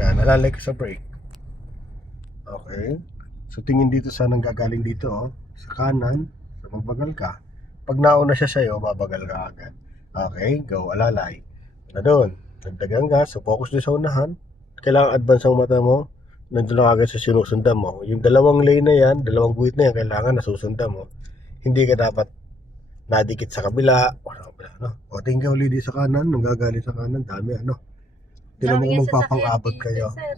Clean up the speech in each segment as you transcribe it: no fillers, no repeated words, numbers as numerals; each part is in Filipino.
Yan, alalay ka sa brake. Okay. So tingin dito sa nanggagaling dito, oh. Sa kanan, so magbagal ka. Pag nauna siya sa'yo, babagal ka agad. Okay, go, alalay. Na doon, dagdagan gas, so focus doon sa unahan. Kailangan advance ang mata mo. Nandun na agad sa sinusundan mo. Yung dalawang lane na yan, dalawang guhit na yan, kailangan nasusundan mo. Hindi ka dapat nadikit sa kabila. O sa kabila, no? O tingin ka uli dito sa kanan, nanggagaling sa kanan, dami, ano? Tingnan mo Dami kung nga sasakyan magpapang-abot dito, kayo. sir.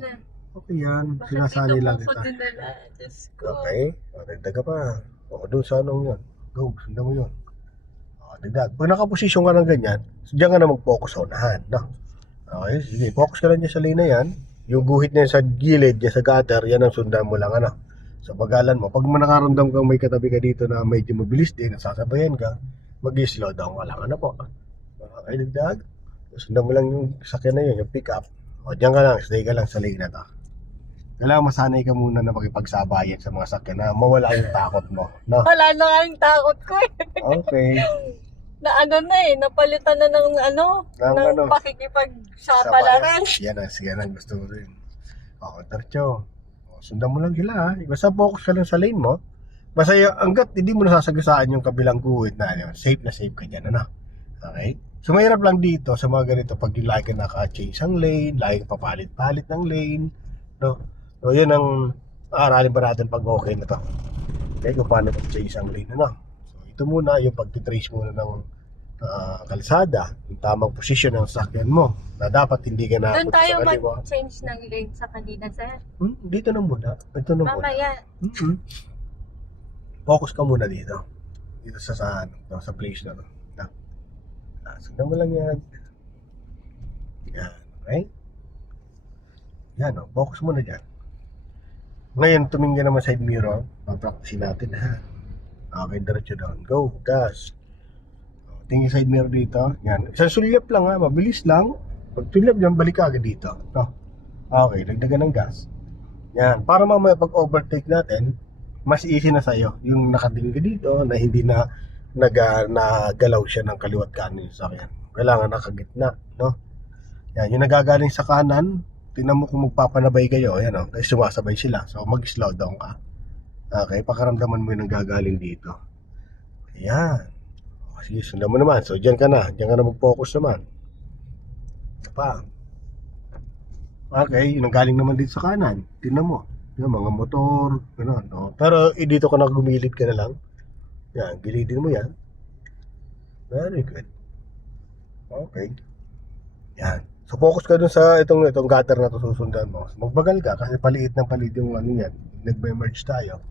Okay yan, Bakit sinasanay dito lang mo ko kita. dinala? Diyos ko. Okay, o dagdag ka pa. O doon sa anong yun. Go, sundan mo yun. O dagdag. Pag nakaposisyon ka ng ganyan, diyan ka na mag-focus sa unahan, no? Okay, sige, focus ka lang dyan sa lane na yan. Yung guhit niya sa gilid, niya sa gutter, yan ang sundan mo lang, ano? So pagalan mo. Pag nakaramdam kang may katabi ka dito na medyo mabilis din, nasasabayan ka, mag-slow down ka lang, ano po? Okay, dagdag. Sundan mo lang yung sakyan na yun, yung pick up. O diyan ka lang, stay ka lang sa lane na to. Kailangan masanay ka muna na makipagsabayan sa mga sakyan na mawala yung takot mo, no? Wala na nga yung takot ko eh. Okay. Na ano na eh, napalitan na ng ano, Ng ng ano? pakikipagsapalaran. Yan ang gusto ko rin. O, Tarcho. O, sundan mo lang sila, ha? Basta focus ka lang sa lane mo. Basta hanggat hindi mo nasasagasaan yung kabilang guhit na, ano, safe na safe ka dyan, ano? Okay? So, mahirap lang dito sa mga ganito pag yung lagi ka naka-change ang lane, lagi ka papalit-palit ng lane, no? So, yun ang aaralin pa natin pag okay na to. Okay, kung paano mag-change ang lane, ano? So, ito muna yung pag-trace muna ng kalsada, yung tamang posisyon ng sakyan mo na dapat hindi ka na Doon tayo sa kaliwa. mag-change ng lane sa kanina, sir. Dito na muna. Ito na muna. Mamaya. Focus ka muna dito. Dito sa place na to. Sundan mo lang yan. Yan. Okay? Yan o. Focus muna dyan. Ngayon, tumingin naman side mirror. Papracticein natin, ha. Okay, diretso down. Go. Gas. Tingin side mirror dito. Yan. Isang sulyap lang, ha. Mabilis lang. Pag sulyap dyan, balik ka agad dito. No? Okay, dagdagan ng gas. Yan. Para mamaya pag overtake natin, mas easy na sa'yo. Yung nakatingin ka dito na hindi na nagalaw siya ng kaliwat kanan yung sakyan. Kailangan nakagitna, no? Yan, yung nagagaling sa kanan, tingnan mo kung magpapanabay kayo, ayan o, kasi sumasabay sila. So mag-slow down ka. Okay, pakaramdaman mo yung nagagaling dito. Ayan. O, sige, sundan mo naman. So dyan ka na mag-focus naman. Ito pa. Okay, yung nanggaling naman dito sa kanan, tingnan mo. Yung mga motor, gano'n, no? Pero dito ka na gumilid ka na lang. Yan, gilidin mo yan. Very good. Okay. Yan. So focus ka dun sa itong gutter na to susundan mo. So, magbagal ka kasi paliit yung ano yan. Nagme-merge tayo.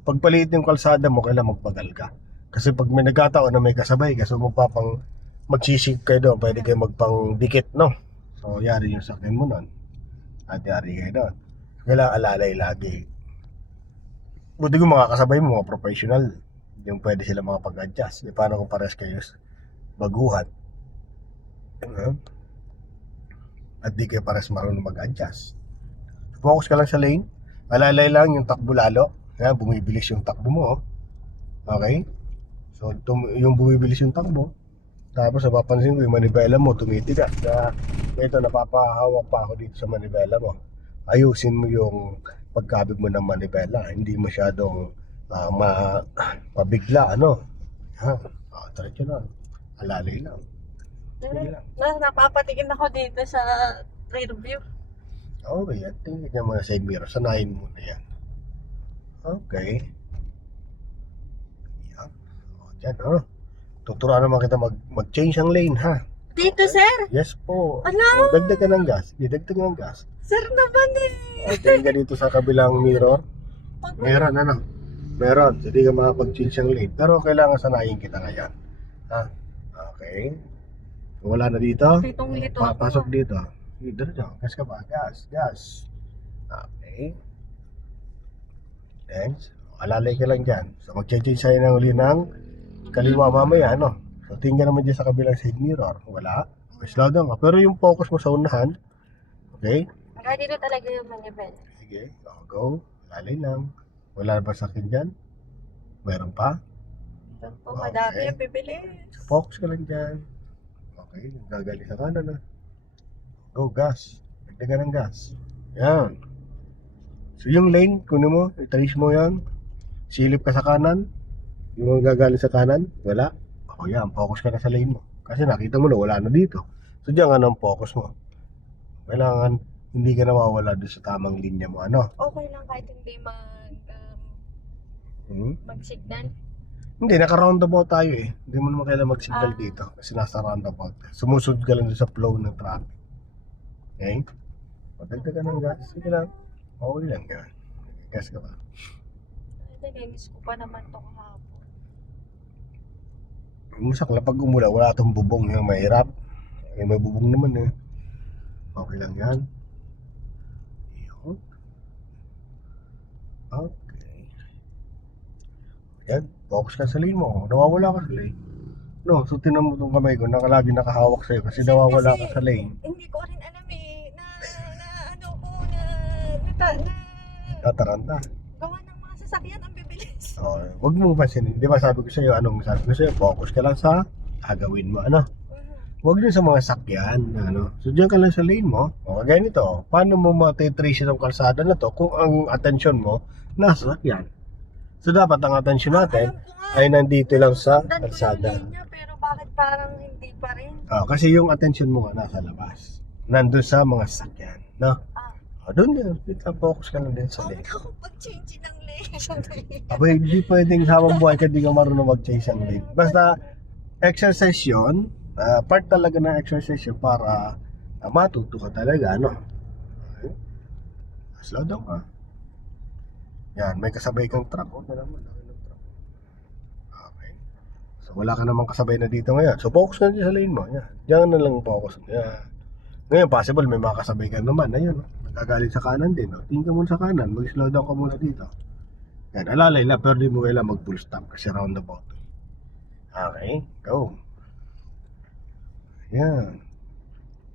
Pag paliit yung kalsada mo, kailangan magbagal ka. Kasi pag may nagkataon na may kasabay ka, so magsisig kayo doon, pwede kayo magpang dikit, no? So yari yung sakyan mo nun. At yari kayo doon. Kailangan alalay lagi. Buti kung mga kasabay mo, mga professional, yung pwede sila makapag-adjust. E paano kung pares kayo baguhan? At di kayo pares marunong mag-adjust. Focus ka lang sa lane. Alalay lang yung takbo lalo. Kaya bumibilis yung takbo mo. Okay? So yung bumibilis yung takbo. Tapos napapansin ko yung manibela mo tumitigas. Kaya ito napapahawak pa ako dito sa manibela mo. Ayusin mo yung pagkabig mo ng manibela. Hindi masyadong mabigla, ano? Ha? Diretso lang. Alalay lang. Sige lang. Napapatingin ako dito sa rear view. Okay, yan. Tingnan niya muna sa mirror. Sanayin mo na yan. Okay. Yan. O, dyan, ha? Tuturuan naman kita mag-change ang lane, ha? Dito, sir? Yes po. Ano? O, dagdag ka ng gas. Dagdag ng gas. Sir naman eh. O, tingin ka dito sa kabilang mirror. Meron, ano? Meron. Hindi ka makapag-change ang lane. Pero kailangan sanayin kita ngayon. Ha? Okay. Wala na dito. Pitong lito. Papasok dito. Dito. Gas ka pa. Gas. Okay. Thanks. Alalay ka lang dyan. So mag-change sa'yo ng uli ng kaliwa mamaya, ano? So tingnan naman dyan sa kabilang side mirror. Wala. Okay, slow down ka. Pero yung focus mo sa unahan. Okay? Kaya dito talaga yung manibela. Sige. Go. Alalay lang. Wala ba sa akin dyan? Meron pa? Doon po, madami yung bibili. So focus ka lang dyan. Okay. Gagaling sa kanan, na. Go, gas. dagdagan ng gas. Yan. So yung lane, kunin mo, italis mo yan. Silip ka sa kanan. Yung mga gagaling sa kanan, wala. O yan, focus ka na sa lane mo. Kasi nakita mo na wala na dito. So diyan ka ng focus mo. Kailangan hindi ka nawawala doon sa tamang linya mo. Ano? Okay lang kahit hindi mag-signal. Hindi, naka-roundabout tayo eh. Hindi mo naman kailangan mag-signal Ah. dito. Kasi nasa roundabout. Sumusunod ka lang doon sa flow ng traffic. Okay? Pagdagdagan ng gas. Sige lang. Okay lang yan. Gas ka ba? Nilinis ko pa naman to kahapon. Musak lang pag umula, wala itong bubong yung mahirap. Eh, may bubong naman eh. Okay lang yan. Yun. Okay. Yan. Focus ka sa lane mo. Nawawala ka sa lane. No, so tinan mo itong kamay ko, lagi nakahawak sa'yo kasi nawawala ka sa lane. Hindi ko rin alam eh, na ano ko, na Tataranta. gawa ng mga sasakyan ang bibilis. Oh, wag mo pansinin. Di ba sabi ko sa'yo, anong sabi ko sa'yo? Focus ka lang sa gagawin mo. Ano? Huwag din sa mga sakyan. Ano? So, diyan ka lang sa lane mo. O, kagaya nito. Paano mo matitrace yung kalsada na to kung ang atensyon mo nasa sakyan? So, dapat ang atensyon natin Alam ko nga, ay nandito lang sa sundan ko yung kalsada. linya, pero bakit parang hindi pa rin? Kasi yung atensyon mo nga nasa labas. Nandun sa mga sakyan. No? Doon din. Focus ka lang din sa lane. Bakit ako pag-change ng lane? Abay, hindi pwedeng habang buhay ka di ka marunong mag-change ang lane. Basta, exercise yun. Part talaga ng exercise yun para matuto ka talaga, ano? Okay. Slow down ka. Yan, may kasabay kang truck. O, naman, laki ng truck. Okay. So, wala ka namang kasabay na dito ngayon. So, focus ka na sa lane mo. Yan. Diyan na lang focus. Yan. Ngayon, possible, may mga kasabay ka naman. Ayun, nagagaling sa kanan din. Tingin ka muna sa kanan. Mag-slow down ka muna dito. Yan, alalay lang. Pero di mo kailangan mag-full stop kasi roundabout. Okay, go. Yan.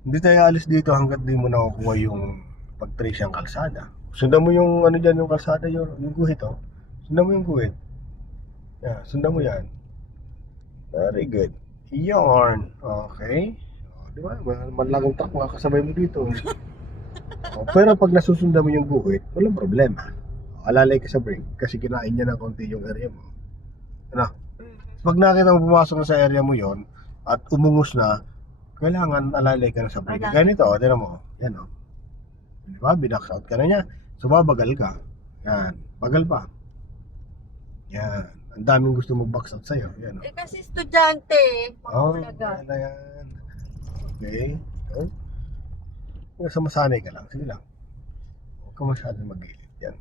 Hindi tayo alis dito hanggat di mo nakukuha yung pag-trace ang kalsada. Sundan mo yung ano dyan, yung kalsada, yung guhit, oh. Sundan mo yung guhit. Yan, sundan mo yan. Very good. Yarn. Okay. Di ba? Malaking truck makakasabay mo dito. Pero pag nasusundan mo yung guhit, walang problema. Alalay ka sa brake kasi kinain niya ng konti yung area mo. Ano? Pag nakita mo pumasok na sa area mo yon at umungos na, kailangan alalay ka na sa brake. Ganito, tinan mo. Yan, o. Di ba? Binax out ka na niya. So, babagal ka. Yan. Bagal pa. Yan. Ang daming gusto mag-box out sa'yo. Yan, o. Kasi estudyante, Yan na yan. Okay. Basta masanay ka lang. Sige lang. Huwag ka masyadong mag-ilit. Yan.